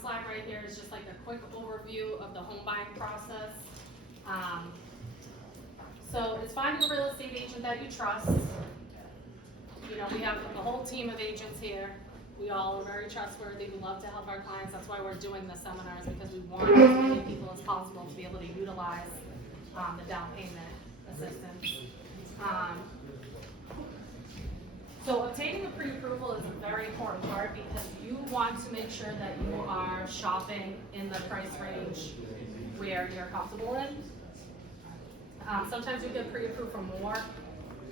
slide right here is just like a quick overview of the home buying process. So it's finding a real estate agent that you trust. You know, we have the whole team of agents here. We all are very trustworthy. We love to help our clients. That's why we're doing the seminars, because we want as many people as possible to be able to utilize the down payment assistance. So obtaining a pre-approval is a very important part, because you want to make sure that you are shopping in the price range where you're comfortable in. Sometimes you get pre-approved for more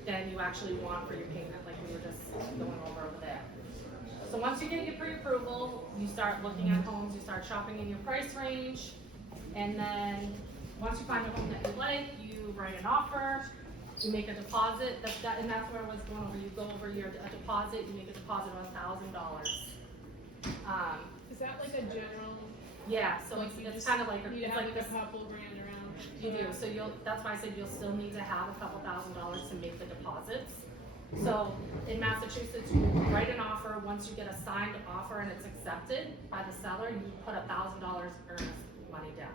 than you actually want for your payment, like we were just going over there. So once you get your pre-approval, you start looking at homes, you start shopping in your price range, and then once you find a home that you like, you write an offer, you make a deposit, and that's where I was going over. You go over a deposit, you make a deposit of $1,000. Is that like a general? Yeah, so like it's kind of like you it's have like like this. a couple grand around? You do, so that's why I said you'll still need to have a couple $1,000s to make the deposits. So in Massachusetts, you write an offer. Once you get a signed offer and it's accepted by the seller, you put $1,000 earnest money down.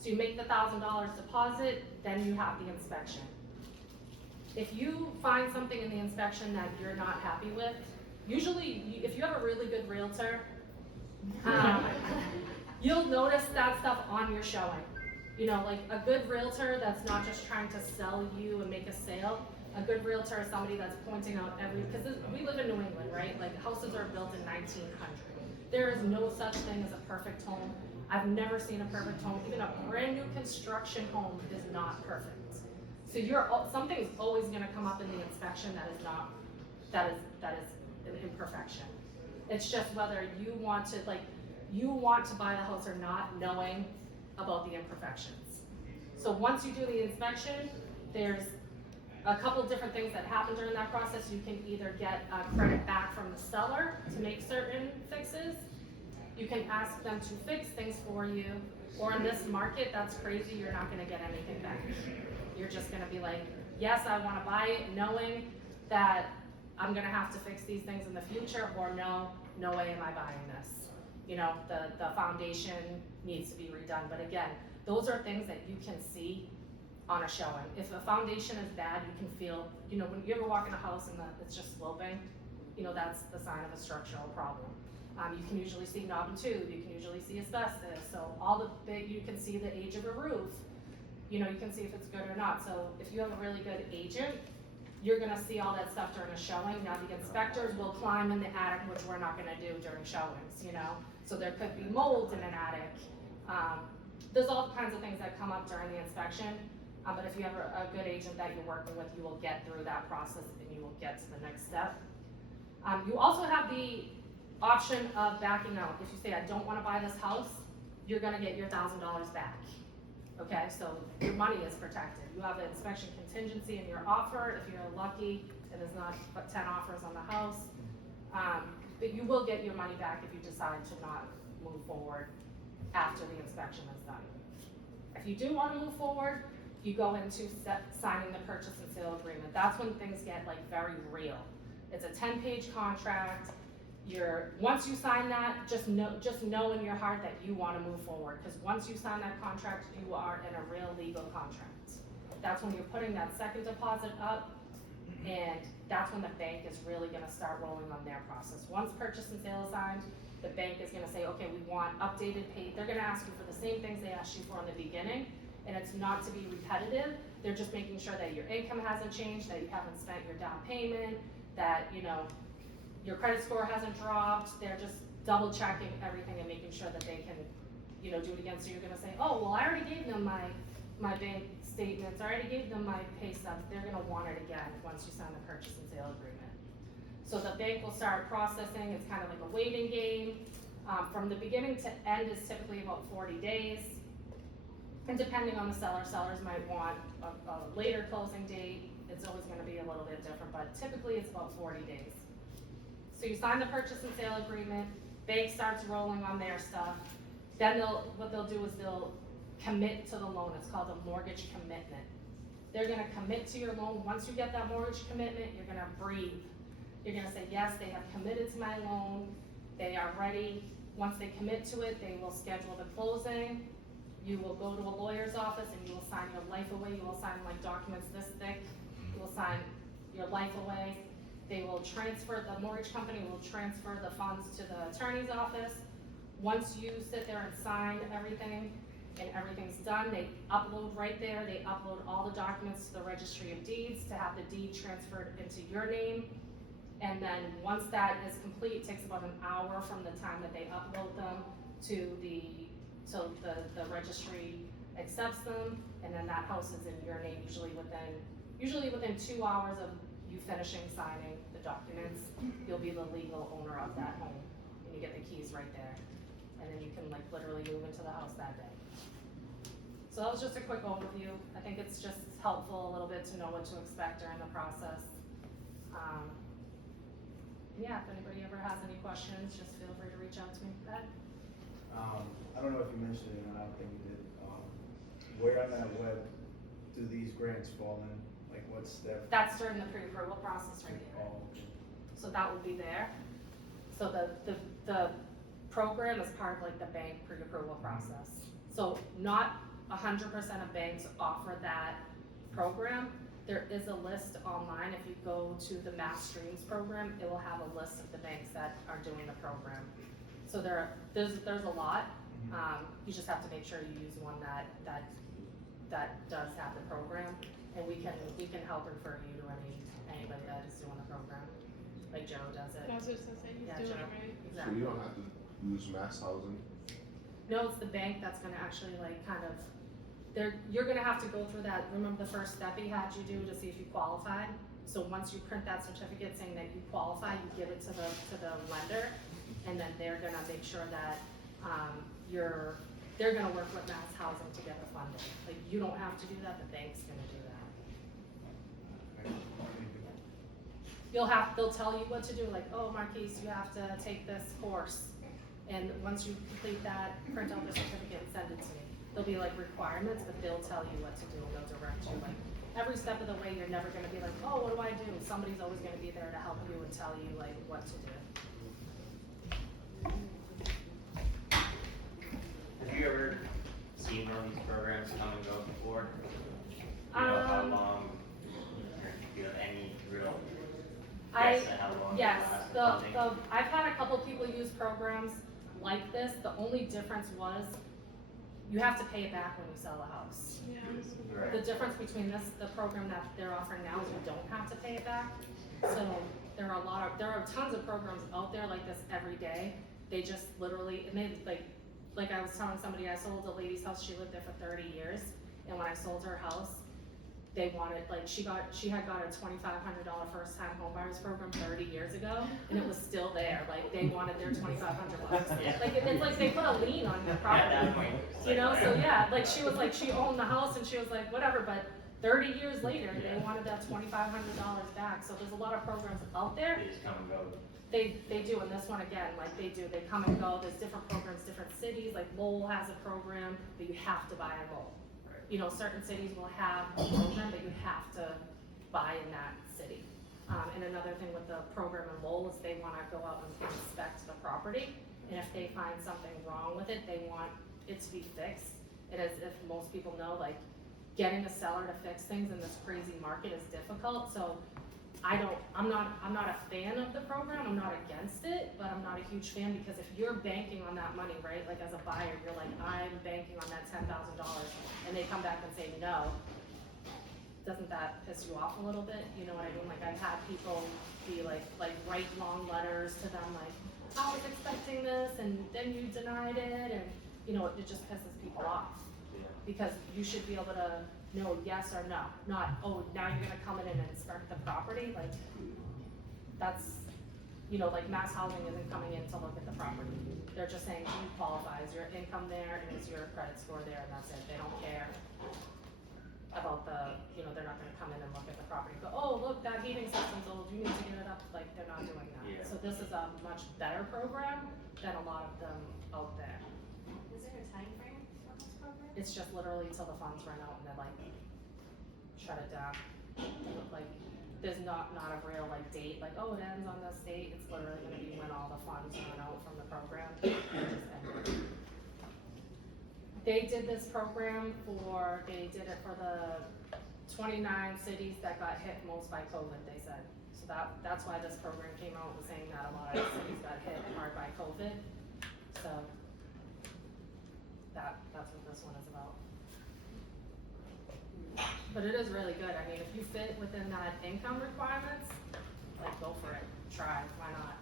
So you make the $1,000 deposit, then you have the inspection. If you find something in the inspection that you're not happy with, usually if you have a really good realtor, you'll notice that stuff on your showing. You know, like a good realtor that's not just trying to sell you and make a sale. A good realtor is somebody that's pointing out because we live in New England, right? Like houses are built in 1900. There is no such thing as a perfect home. I've never seen a perfect home. Even a brand new construction home is not perfect. So something is always going to come up in the inspection that is an imperfection. It's just whether you want to buy the house or not, knowing about the imperfections. So once you do the inspection, there's a couple different things that happen during that process. You can either get credit back from the seller to make certain fixes. You can ask them to fix things for you. Or in this market, that's crazy, you're not gonna get anything back. You're just gonna be like, yes, I wanna buy it, knowing that I'm gonna have to fix these things in the future, or no way am I buying this. You know, the foundation needs to be redone. But again, those are things that you can see on a showing. If a foundation is bad, you can feel, you know, when you ever walk in a house and it's just sloping, you know, that's the sign of a structural problem. You can usually see knob and tube, you can usually see asbestos, so you can see the age of a roof, you know, you can see if it's good or not. So if you have a really good agent, you're gonna see all that stuff during a showing. Now the inspectors will climb in the attic, which we're not gonna do during showings, you know, so there could be mold in an attic. There's all kinds of things that come up during the inspection, but if you have a good agent that you're working with, you will get through that process and you will get to the next step. You also have the option of backing out. If you say, I don't wanna buy this house, you're gonna get your $1,000 back. Okay, so your money is protected. You have an inspection contingency in your offer. If you're lucky, it is not but 10 offers on the house. But you will get your money back if you decide to not move forward after the inspection is done. If you do want to move forward, you go into signing the purchase and sale agreement. That's when things get like very real. It's a 10-page contract. Once you sign that, just know in your heart that you want to move forward, because once you sign that contract, you are in a real legal contract. That's when you're putting that second deposit up, and that's when the bank is really going to start rolling on their process. Once purchase and sale is signed, the bank is going to say, okay, we want updated pay. They're going to ask you for the same things they asked you for in the beginning, and it's not to be repetitive. They're just making sure that your income hasn't changed, that you haven't spent your down payment, that, you know, your credit score hasn't dropped. They're just double checking everything and making sure that they can, you know, do it again. So you're gonna say, oh, well, I already gave them my bank statements, I already gave them my pay stubs. They're gonna want it again once you sign the purchase and sale agreement. So the bank will start processing. It's kind of like a waiting game. From the beginning to end is typically about 40 days. And depending on the seller, sellers might want a later closing date. It's always gonna be a little bit different, but typically it's about 40 days. So you sign the purchase and sale agreement, bank starts rolling on their stuff. Then what they'll do is they'll commit to the loan. It's called a mortgage commitment. They're gonna commit to your loan. Once you get that mortgage commitment, you're gonna breathe. You're gonna say, yes, they have committed to my loan. They are ready Once they commit to it, they will schedule the closing. You will go to a lawyer's office and you will sign your life away. You will sign like documents this thick. You will sign your life away. They will transfer, the mortgage company will transfer the funds to the attorney's office. Once you sit there and sign everything and everything's done, they upload right there. They upload all the documents to the registry of deeds to have the deed transferred into your name. And then once that is complete, it takes about an hour from the time that they upload them to the registry accepts them, and then that house is in your name usually within 2 hours of you finishing signing the documents. You'll be the legal owner of that home, and you get the keys right there. And then you can like literally move into the house that day. So that was just a quick overview. I think it's just helpful a little bit to know what to expect during the process. Yeah, if anybody ever has any questions, just feel free to reach out to me. Ed? I don't know if you mentioned it, and I don't think you did. Where on that web do these grants fall in? Like what step? That's during the pre-approval process right here. Oh, okay. So that will be there. So the program is part of like the bank pre-approval process. So not 100% of banks offer that program. There is a list online. If you go to the Mass Streams program, it will have a list of the banks that are doing the program. So there's a lot. You just have to make sure you use one that does have the program, and we can help refer you to anybody that is doing the program, like Joe does it. I was just gonna say, he's Yeah, doing Joe. it right. Exactly. So you don't have to use mass housing? No, it's the bank that's gonna actually like kind of, you're gonna have to go through that, remember the first step he had you do to see if you qualified? So once you print that certificate saying that you qualify, you give it to the lender, and then they're gonna make sure that, they're gonna work with Mass Housing to get the funding. Like, you don't have to do that, the bank's gonna do that. They'll tell you what to do, like, oh, Marquise, you have to take this course. And once you complete that, print out the certificate and send it to me. There'll be like requirements, but they'll tell you what to do, and they'll direct you. Like, every step of the way, you're never gonna be like, oh, what do I do? Somebody's always gonna be there to help you and tell you like what to do. Have you ever seen one of these programs come and go before? You know how long, or do you have any real guess at how long Yes, it lasts? I've had a couple people use programs like this. The only difference was you have to pay it back when you sell a house. Yeah. Right. The difference between the program that they're offering now is you don't have to pay it back. So there are tons of programs out there like this every day. They just literally, and they like I was telling somebody, I sold a lady's house, she lived there for 30 years, and when I sold her house, they wanted, like, she had got a $2,500 first time home buyers program 30 years ago, and it was still there. Like, they wanted their $2,500. Like, it's like they put a lien on your property. At that point, it's You know, like, so yeah, like she was like, she owned the house and she was like, whatever, but 30 years later, they wanted that $2,500 back. So there's a lot of programs out there. They just come and go. They do, and this one again, like they do, they come and go. There's different programs, different cities. Like Lowell has a program, but you have to buy in Lowell. You know, certain cities will have a program, but you have to buy in that city. And another thing with the program in Lowell is they want to go out and inspect the property, and if they find something wrong with it, they want it to be fixed. And as if most people know, like getting a seller to fix things in this crazy market is difficult. So I'm not a fan of the program. I'm not against it, but I'm not a huge fan because if you're banking on that money, right? Like as a buyer, you're like, I'm banking on that $10,000, and they come back and say no. Doesn't that piss you off a little bit? You know what I mean? Like I've had people be like write long letters to them, like I was expecting this, and then you denied it, and you know it just pisses people off because you should be able to know yes or no, not, oh, now you're gonna come in and inspect the property, like, that's, you know, like Mass Housing isn't coming in to look at the property. They're just saying, you qualify, is your income there, and is your credit score there, and that's it. They don't care about you know, they're not gonna come in and look at the property, go, oh, look, that heating system's old, you need to get it up, like, they're not doing that. Yeah. So this is a much better program than a lot of them out there. Is there a time frame for this program? It's just literally till the funds run out and they like shut it down. Like there's not a real like date, like oh it ends on this date. It's literally gonna be when all the funds run out from the program. They did this program they did it for the 29 cities that got hit most by COVID, they said. So that's why this program came out, was saying that a lot of cities got hit hard by COVID. So that's what this one is about. But it is really good. I mean, if you fit within that income requirements, like go for it, try, why not?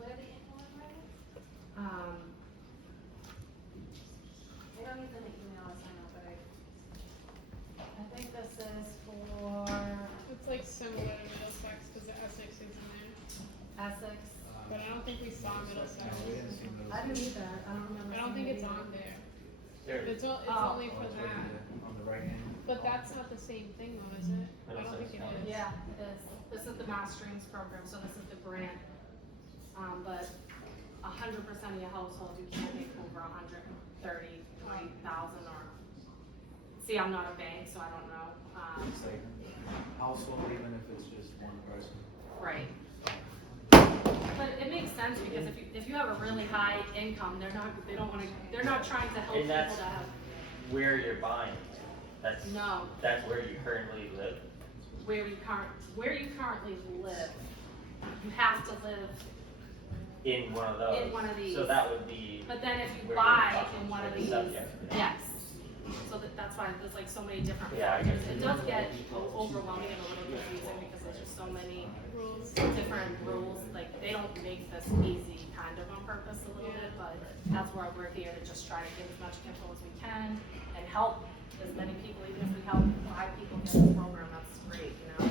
What are the income requirements? I don't even think email us, I know, but I think this is for It's like similar to Middlesex, cause the Essex is in there, Essex. but I don't think we saw Middlesex. No, we didn't see I Middlesex. didn't either, I don't remember. I don't think seeing it's it on either. there. There, It's Oh. only Oh, for it's right that, there, on the right hand. but that's not the same thing though, is it? I don't think it is. Yeah, it is. This is the Mass Streams program, so this is the grant. But 100% of your household, you can't make over 133,000 or, see, I'm not a bank, so I don't know. It's like household, even if it's just one person. Right. But it makes sense because if you have a really high income, they're not trying to help And people that's- that have, where you're buying, that's, no, that's where you currently live. where you currently live, you have to live, In one of those. In one of these. So that would be. but then if you where buy you're in one of the these, subject. yes. So that's why there's like so many different Yeah, I factors. guess. It does get overwhelming and a little confusing because there's just so many Rules. different rules. Like, they don't make this easy kind of on purpose a little bit, but that's why we're here to just try to give as much info as we can and help as many people, even if we help 5 people get this program, that's great, you know?